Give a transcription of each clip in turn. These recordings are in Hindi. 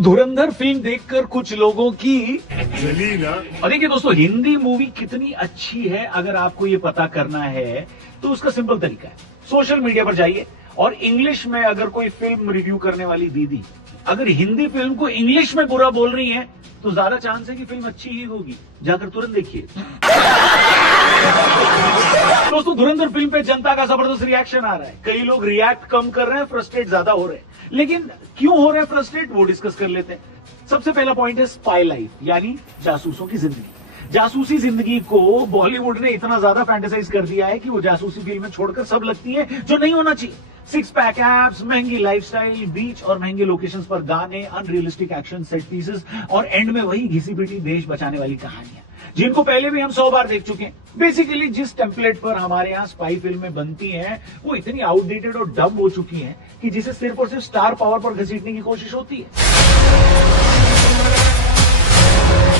धुरंधर फिल्म देखकर कुछ लोगों की जली ना। और देखिए दोस्तों, हिंदी मूवी कितनी अच्छी है अगर आपको ये पता करना है तो उसका सिंपल तरीका है, सोशल मीडिया पर जाइए और इंग्लिश में अगर कोई फिल्म रिव्यू करने वाली दीदी अगर हिंदी फिल्म को इंग्लिश में बुरा बोल रही है तो ज्यादा चांस है कि फिल्म अच्छी ही होगी। जाकर तुरंत देखिए। दोस्तों, धुरंधर फिल्म पे जनता का जबरदस्त रिएक्शन आ रहा है। कई लोग रिएक्ट कम कर रहे हैं, फ्रस्ट्रेट ज्यादा हो रहे हैं। लेकिन क्यों हो रहे हैं फ्रस्ट्रेट, वो डिस्कस कर लेते हैं। सबसे पहला पॉइंट है स्पाई लाइफ, यानी जासूसों की जिंदगी। जासूसी जिंदगी को बॉलीवुड ने इतना ज्यादा फैंटेसाइज कर दिया है कि वो जासूसी फिल्में छोड़कर सब लगती है जो नहीं होना चाहिए। सिक्स पैक एप्स, महंगी लाइफस्टाइल, बीच और महंगे लोकेशंस पर गाने, अनरियलिस्टिक एक्शन सेट पीसेस और एंड में वही घिसी पिटी देश बचाने वाली कहानियां जिनको पहले भी हम 100 बार देख चुके हैं। बेसिकली जिस टेम्पलेट पर हमारे यहाँ स्पाई फिल्में बनती हैं वो इतनी आउटडेटेड और डब हो चुकी हैं कि जिसे सिर्फ और सिर्फ स्टार पावर पर घसीटने की कोशिश होती है।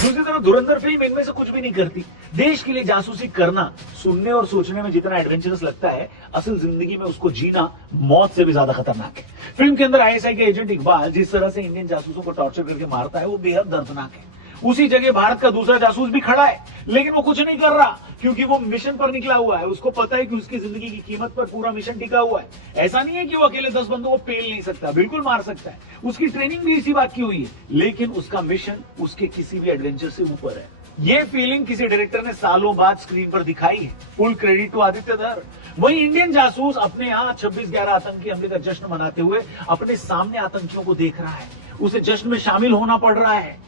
दूसरी तरफ धुरंधर फिल्म इनमें से कुछ भी नहीं करती। देश के लिए जासूसी करना सुनने और सोचने में जितना एडवेंचरस लगता है, असल जिंदगी में उसको जीना मौत से भी ज्यादा खतरनाक है। फिल्म के अंदर आईएसआई के एजेंट इकबाल जिस तरह से इंडियन जासूसों को टॉर्चर करके मारता है वो बेहद दर्दनाक है। उसी जगह भारत का दूसरा जासूस भी खड़ा है, लेकिन वो कुछ नहीं कर रहा क्योंकि वो मिशन पर निकला हुआ है। उसको पता है कि उसकी जिंदगी की कीमत पर पूरा मिशन टिका हुआ है। ऐसा नहीं है कि वो अकेले 10 बंदों को पेल नहीं सकता, बिल्कुल मार सकता है। उसकी ट्रेनिंग भी इसी बात की हुई है, लेकिन उसका मिशन उसके किसी भी एडवेंचर से ऊपर है। ये फीलिंग किसी डायरेक्टर ने सालों बाद स्क्रीन पर दिखाई है। फुल क्रेडिट टू आदित्य धर। वही इंडियन जासूस अपने यहाँ 26/11 आतंकी हमले का जश्न मनाते हुए अपने सामने आतंकियों को देख रहा है। उसे जश्न में शामिल होना पड़ रहा है।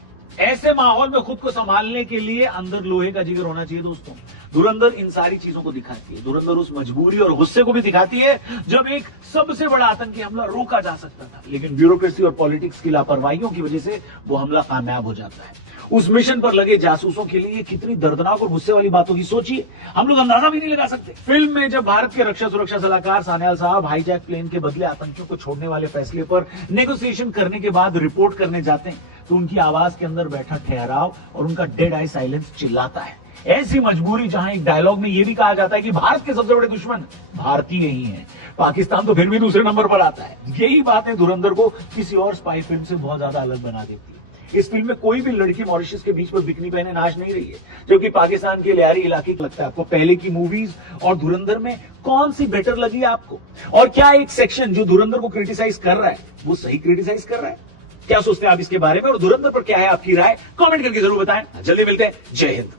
ऐसे माहौल में खुद को संभालने के लिए अंदर लोहे का जिगर होना चाहिए। दोस्तों, धुरंधर इन सारी चीजों को दिखाती है। धुरंधर उस मजबूरी और गुस्से को भी दिखाती है जब एक सबसे बड़ा आतंकी हमला रोका जा सकता था, लेकिन ब्यूरोक्रेसी और पॉलिटिक्स की लापरवाहियों की वजह से वो हमला कामयाब हो जाता है। उस मिशन पर लगे जासूसों के लिए कितनी दर्दनाक और गुस्से वाली बातों की सोचिए, हम लोग अंदाजा भी नहीं लगा सकते। फिल्म में जब भारत के रक्षा सुरक्षा सलाहकार सान्याल साहब हाईजैक प्लेन के बदले आतंकियों को छोड़ने वाले फैसले पर नेगोशिएशन करने के बाद रिपोर्ट करने जाते हैं तो उनकी आवाज के अंदर बैठा ठहराव और उनका डेड आई साइलेंस चिल्लाता है। ऐसी मजबूरी जहां एक डायलॉग में यह भी कहा जाता है कि भारत के सबसे बड़े दुश्मन भारतीय ही हैं, पाकिस्तान तो फिर भी दूसरे नंबर पर आता है। यही बातें धुरंधर को किसी और स्पाई फिल्म से बहुत ज्यादा अलग बना देती है। इस फिल्म में कोई भी लड़की मॉरिशस के बीच पर बिकनी पहने नाच नहीं रही है, जबकि पाकिस्तान के लियारी इलाके लगता है। आपको पहले की मूवीज और धुरंधर में कौन सी बेटर लगी आपको? और क्या एक सेक्शन जो धुरंधर को क्रिटिसाइज कर रहा है वो सही क्रिटिसाइज कर रहा है? क्या सोचते हैं आप इसके बारे में और धुरंधर पर क्या है आपकी राय? कमेंट करके जरूर बताएं। जल्दी मिलते हैं। जय हिंद।